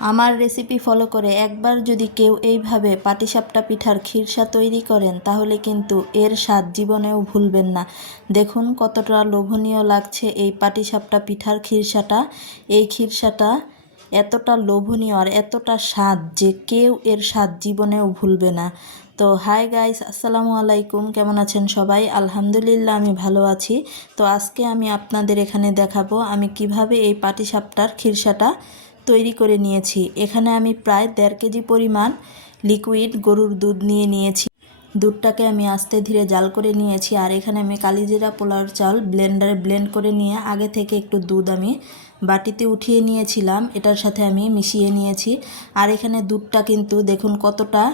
আমার recipe follow করে একবার যদি কেউ এইভাবে পাটিসাপটা পিঠার খিরসা তৈরি করেন তাহলে কিন্তু এর স্বাদ জীবনেও ভুলবেন না। দেখুন কতটা লোভনীয় লাগছে এই পাটিসাপটা পিঠার খিরসাটা। এই খিরসাটা এতটা লোভনীয় আর এতটা স্বাদ যে কেউ এর স্বাদ জীবনেও ভুলবে না। তো হাই গাইস, আসসালামু আলাইকুম, কেমন আছেন সবাই? আলহামদুলিল্লাহ আমি ভালো আছি। তো আজকে আমি আপনাদের এখানে দেখাবো আমি কিভাবে এই পাটিসাপটার খিরসাটা তৈরি করে নিয়েছি। এখানে আমি প্রায় 1.5 কেজি পরিমাণ লিকুইড গরুর দুধ নিয়েছি। দুধটাকে আমি আস্তে ধীরে জাল করে নিয়েছি। আর এখানে আমি কালিজিরা পোলাওর চাল ব্লেন্ডারে ব্লেন্ড করে নিয়ে আগে থেকে একটু দুধ আমি বাটিতে উঠিয়ে নিয়েছিলাম, এটার সাথে আমি মিশিয়ে নিয়েছি। আর এখানে দুধটা কিন্তু দেখুন কতটা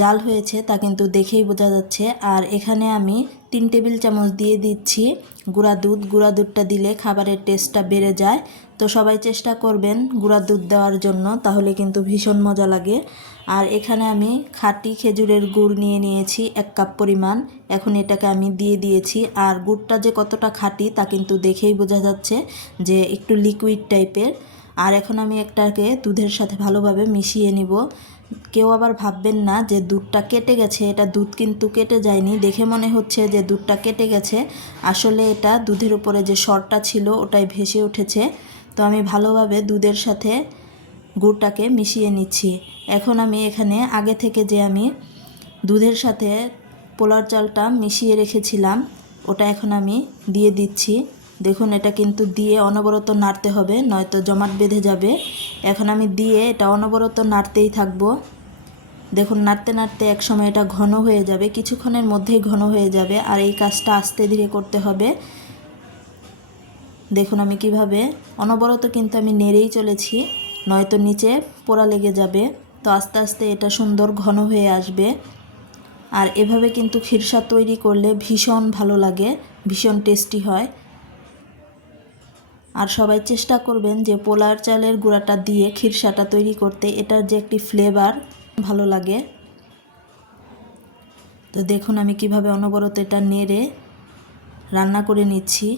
জাল হয়েছে তা কিন্তু দেখেই বোঝা যাচ্ছে। আর এখানে আমি 3 টেবিল চামচ দিয়ে দিচ্ছি গুঁড়া দুধ। গুঁড়া দুধটা দিলে খাবারের টেস্টটা বেড়ে যায়। তো সবাই চেষ্টা করবেন গুঁড়া দুধ দেওয়ার জন্য, তাহলে কিন্তু ভীষণ মজা লাগে। আর এখানে আমি খাঁটি খেজুরের গুড় নিয়েছি 1 কাপ পরিমাণ। এখন এটাকে আমি দিয়ে দিয়েছি। আর গুড়টা যে কতটা খাঁটি তা কিন্তু দেখেই বোঝা যাচ্ছে যে একটু লিকুইড টাইপের। আর এখন আমি একটাকে দুধের সাথে ভালোভাবে মিশিয়ে নিব। কেউ আবার ভাববেন না যে দুধটা কেটে গেছে, এটা দুধ কিন্তু কেটে যায়নি। দেখে মনে হচ্ছে যে দুধটা কেটে গেছে, আসলে এটা দুধের উপরে যে সরটা ছিল ওটাই ভেসে উঠেছে। তো আমি ভালোভাবে দুধের সাথে গুড়টাকে মিশিয়ে নিচ্ছি। এখন আমি এখানে আগে থেকে যে আমি দুধের সাথে পোলার চালটা মিশিয়ে রেখেছিলাম ওটা এখন আমি দিয়ে দিচ্ছি। দেখুন এটা কিন্তু দিয়ে অনবরত নাড়তে হবে, নয়তো জমাট বেঁধে যাবে। এখন আমি দিয়ে এটা অনবরত নাড়তেই থাকবো। দেখুন নাড়তে নাড়তে এক সময় এটা ঘন হয়ে যাবে, কিছুক্ষণের মধ্যেই ঘন হয়ে যাবে। আর এই কাজটা আস্তে ধীরে করতে হবে। দেখুন আমি কিভাবে অনবরত কিন্তু আমি নেড়েই চলেছি, নয়তো নিচে পোড়া লেগে যাবে। তো আস্তে আস্তে এটা সুন্দর ঘন হয়ে আসবে। আর এভাবে কিন্তু খিরসা তৈরি করলে ভীষণ ভালো লাগে, ভীষণ টেস্টি হয়। আর সবাই চেষ্টা করবেন যে পোলার চালের গুঁড়াটা দিয়ে খিরসাটা তৈরি করতে, এটার যে একটি ফ্লেভার ভালো লাগে। তো দেখুন আমি কিভাবে অনবরত এটা নেড়ে রান্না করে নিচ্ছি।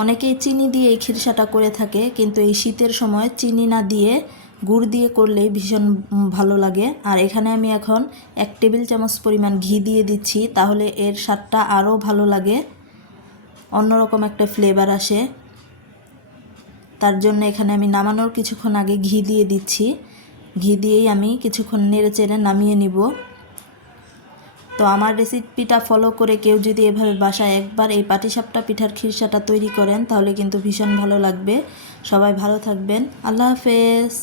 অনেকেই চিনি দিয়ে এই খিরসাটা করে থাকে, কিন্তু এই শীতের সময় চিনি না দিয়ে গুড় দিয়ে করলেই ভীষণ ভালো লাগে। আর এখানে আমি এখন 1 টেবিল চামচ পরিমাণ ঘি দিয়ে দিচ্ছি, তাহলে এর স্বাদটা আরও ভালো লাগে, অন্যরকম একটা ফ্লেভার আসে। তার জন্য এখানে আমি নামানোর কিছুক্ষণ আগে ঘি দিয়ে দিচ্ছি। ঘি দিয়েই আমি কিছুক্ষণ নেড়ে চেড়ে নামিয়ে নিব। তো আমার রেসিপিটা ফলো করে কেউ যদি এভাবে বাসায় একবার এই পাটিসাপটা পিঠার খিরসাটা তৈরি করেন তাহলে কিন্তু ভীষণ ভালো লাগবে। সবাই ভালো থাকবেন। আল্লাহ হাফেজ।